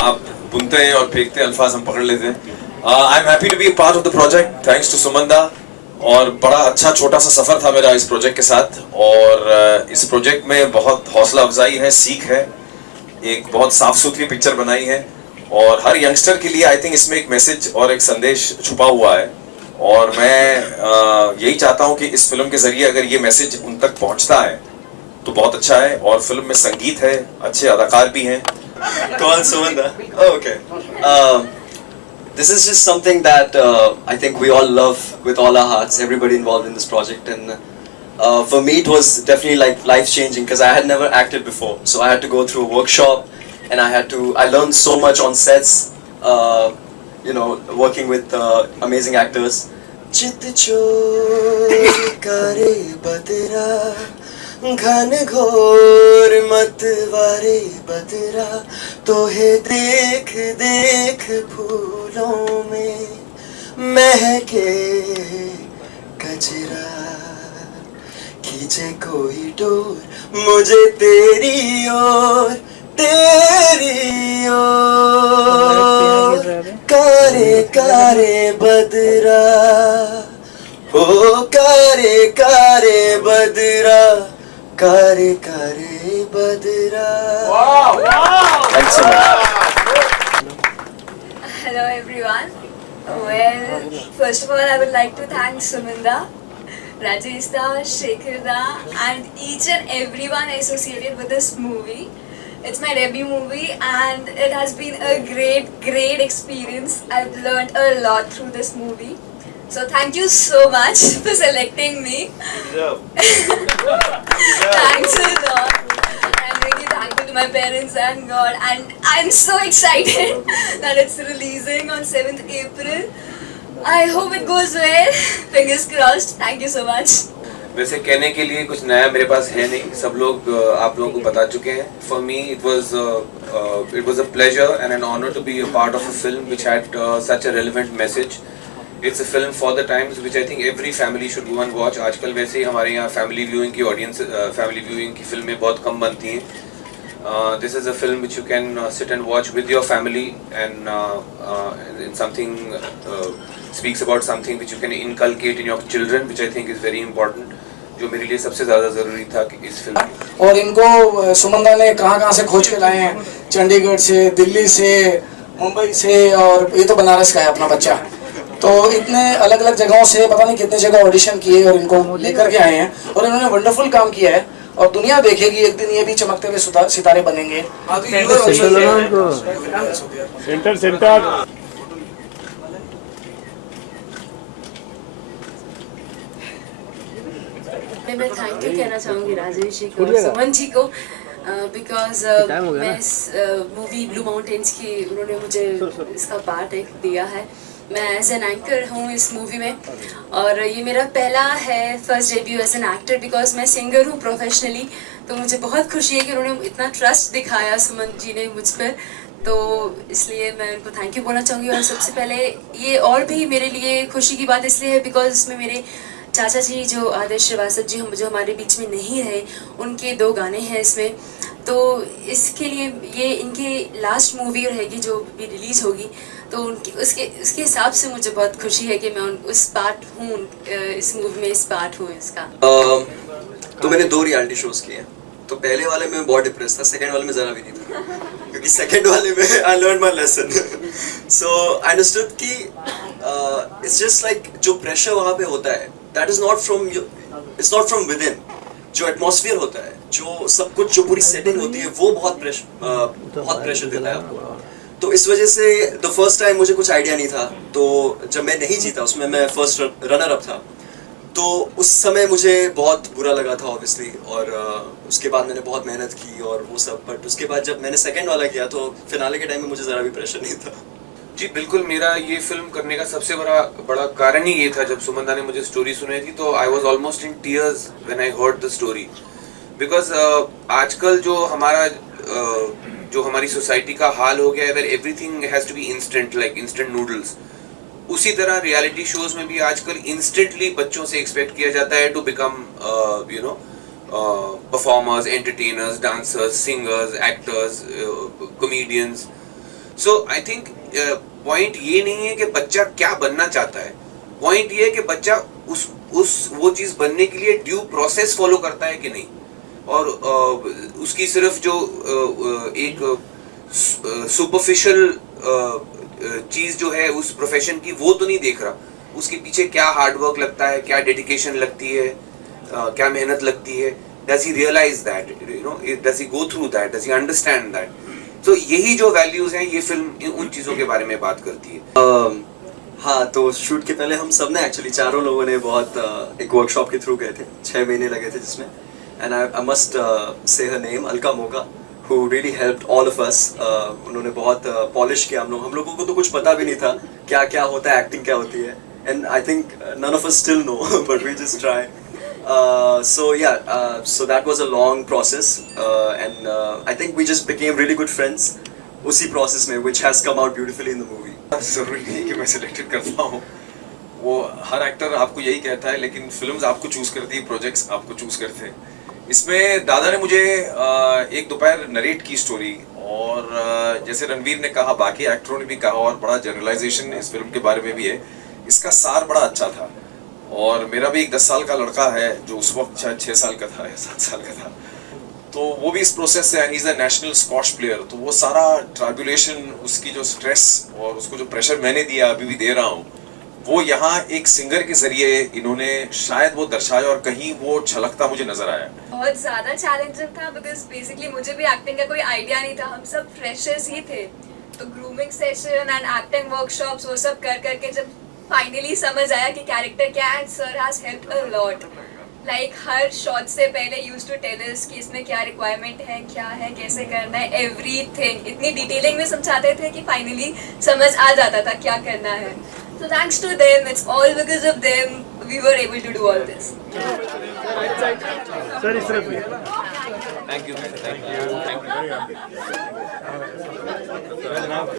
आप बुनते हैं और फेंकते हैं अल्फाज हम पकड़ लेते हैं। I am happy to be part of the project, thanks to Sumanda. और बड़ा अच्छा छोटा सा सफर था मेरा इस प्रोजेक्ट के साथ, और इस प्रोजेक्ट में बहुत हौसला अफजाई है, सीख है, एक बहुत साफ सुथरी पिक्चर बनाई है, और हर यंगस्टर के लिए आई थिंक इसमें एक मैसेज और एक संदेश छुपा हुआ है। और मैं यही चाहता हूँ कि इस फिल्म के जरिए अगर ये मैसेज उन तक पहुँचता है तो बहुत अच्छा है। और फिल्म में संगीत है, अच्छे अदाकार भी हैं। Call Sumanda. Oh, okay. This is just something that I think we all love with all our hearts. Everybody involved in this project, and for me, it was definitely like life-changing because I had never acted before. So I had to go through a workshop, and I learned so much on sets. Working with amazing actors. चित चोर करे बदरा घन घोर मतवारे बदरा तोहे देख देख फूलों में महके कजरा खींचे कोई डोर मुझे तेरी ओर कारे कारे बदरा हो कारे कारे बदरा कारे कारे बदरा। Thanks so much. Hello everyone. Well, first of all, I would like to thank Suminda, Rajesh da, Shekhar da, and each and everyone associated with this movie. It's my debut movie and it has been a great experience. I've learned a lot through this movie. So thank you so much for selecting me. Thanks a lot. I'm really thankful to my parents and God, and I'm so excited that it's releasing on 7th April. I hope it goes well. Fingers crossed. Thank you so much. वैसे कहने के लिए कुछ नया मेरे पास है नहीं, सब लोग आप लोगों को बता चुके हैं। For me it was a pleasure and an honor to be a part of a film which had such a relevant message. It's a film for the times which I think every family should go and watch. आजकल वैसे ही हमारे यहाँ family viewing की audience, family viewing की फिल्में बहुत कम बनती हैं। This is a film which you can sit and watch with your family, and something speaks about something which you can inculcate in your children, which I think is very important. जो मेरे लिए सबसे ज़्यादा ज़रूरी था कि इस film में। और इनको सुमंदा ने कहाँ से खोज के लाए हैं, चंडीगढ़ से, दिल्ली से, मुंबई से, और ये तो बनारस का है अपना बच्चा। तो इतने अलग अलग जगहों से पता नहीं कितने जगह ऑडिशन किए और इनको लेकर के आए हैं, और इन्होंने वंडरफुल काम किया है। और दुनिया देखेगी एक दिन ये भी चमकते हुए सितारे बनेंगे। सेंटर मैं थैंक यू कहना चाहूँगी राजेश जी को, सुमन जी को, बिकॉज मैं इस मूवी ब्लू माउंटेन्स की उन्होंने मुझे इसका पार्ट एक दिया है। मैं एज एन एंकर हूँ इस मूवी में, और ये मेरा पहला है first debut as an actor, because मैं सिंगर हूँ प्रोफेशनली। तो मुझे बहुत खुशी है कि उन्होंने इतना ट्रस्ट दिखाया सुमन जी ने मुझ पर, तो इसलिए मैं उनको थैंक यू बोलना चाहूँगी। और सबसे पहले ये और भी मेरे लिए खुशी की बात इसलिए है बिकॉज इसमें मेरे चाचा जी जो आदर्श श्रीवास्तव जी हम जो हमारे बीच में नहीं रहे, उनके 2 गाने हैं इसमें। तो इसके लिए ये इनकी लास्ट मूवी रहेगी जो भी रिलीज़ होगी, तो उनकी उसके हिसाब से मुझे बहुत खुशी है कि मैं उस पार्ट हूँ, इस मूवी में इस पार्ट हूँ इसका। तो मैंने 2 रियलिटी शोज़ किए। तो पहले वाले में बहुत डिप्रेस था, सेकंड वाले में ज़रा भी नहीं था, क्योंकि सेकंड वाले में I learn my lesson. So I understood कि इट्स जस्ट लाइक जो प्रेशर वहाँ पे होता है, that is not from its not from with in. जो एटमॉस्फेयर होता है, जो सब कुछ, जो पूरी सेटिंग होती है, वो बहुत प्रेशर देता है आपको। तो इस वजह से द फर्स्ट टाइम मुझे कुछ आइडिया नहीं था, तो जब मैं नहीं जीता उसमें, मैं फर्स्ट रनर अप था, तो उस समय मुझे बहुत बुरा लगा था ऑब्वियसली, और उसके बाद मैंने बहुत मेहनत की और वो सब, बट उसके बाद जब मैंने सेकंड वाला किया तो फिनाले के टाइम में मुझे ज़रा भी प्रेशर नहीं था। जी बिल्कुल, मेरा ये फिल्म करने का सबसे बड़ा कारण ही ये था। जब सुमंदा ने मुझे स्टोरी सुनाई थी तो I was almost in tears when I heard the story, because आजकल जो हमारी सोसाइटी का हाल हो गया है, where everything has to be instant, like instant noodles, उसी तरह रियलिटी शोज में भी आजकल इंस्टेंटली बच्चों से एक्सपेक्ट किया जाता है to become performers, entertainers, dancers, singers, actors, comedians. So I think point ये नहीं है कि बच्चा क्या बनना चाहता है, पॉइंट ये है कि बच्चा वो चीज बनने के लिए ड्यू प्रोसेस फॉलो करता है कि नहीं, और उसकी सिर्फ जो एक सुपरफिशियल चीज जो है उस प्रोफेशन की वो तो नहीं देख रहा, उसके पीछे क्या हार्डवर्क लगता है, क्या डेडिकेशन लगती है, क्या मेहनत लगती है। Does he realise that, you know, does he go through that, does he understand that. तो यही जो वैल्यूज हैं, ये फिल्म उन चीजों के बारे में बात करती है। हाँ, तो शूट के पहले हम सब ने एक्चुअली चारों लोगों ने बहुत एक वर्कशॉप के थ्रू गए थे, 6 महीने लगे थे जिसमें, and I must say her name, Alka Moga, who really helped all of us. उन्होंने बहुत पॉलिश किया हम लोगों को तो कुछ पता भी नहीं था क्या क्या होता है, एक्टिंग क्या होती है, and I think none of us still know but we just try. So yeah, so that was a long process, and I think we just became really good friends उसी process में, which has come out beautifully in the movie. जरूरी नहीं कि मैं selected करता हूँ, वो हर actor आपको यही कहता है, लेकिन फिल्म्स आपको चूज करती है, प्रोजेक्ट्स आपको चूज करते हैं। इसमें दादा ने मुझे एक दोपहर नरेट की स्टोरी, और जैसे रणवीर ने कहा, बाकी एक्टरों ने भी कहा, और बड़ा जनरलाइजेशन इस फिल्म के बारे में भी है, इसका सार बड़ा अच्छा था। और मेरा भी एक 10 साल का लड़का है जो उस वक्त शायद 6 साल का था या 7 साल का था, तो वो भी इस प्रोसेस से, and he is a national squash player, तो वो सारा ट्राइबुलेशन, उसकी जो स्ट्रेस और उसको जो प्रेशर मैंने दिया, अभी भी दे रहा हूँ, वो यहाँ एक सिंगर के जरिए इन्होंने शायद वो दर्शाया, और कहीं वो छलकता मुझे नजर आया। बहुत ज़्यादा चैलेंजिंग था, बिकॉज बेसिकली मुझे भी एक्टिंग का कोई आइडिया नहीं था, हम सब फ्रेशर्स ही थे, तो grooming session and acting workshops वो सब कर करके जब फाइनली समझ आया कि कैरेक्टर क्या है, sir has helped a lot. Like her shot से पहले यूज्ड टू टेल अस कि इसमें क्या रिक्वायरमेंट है, क्या है, कैसे करना है, एवरीथिंग इतनी डिटेलिंग में समझाते थे कि फाइनली समझ आ जाता था क्या करना है। So thanks to them, it's all because of them we were able to do all this. Thank you.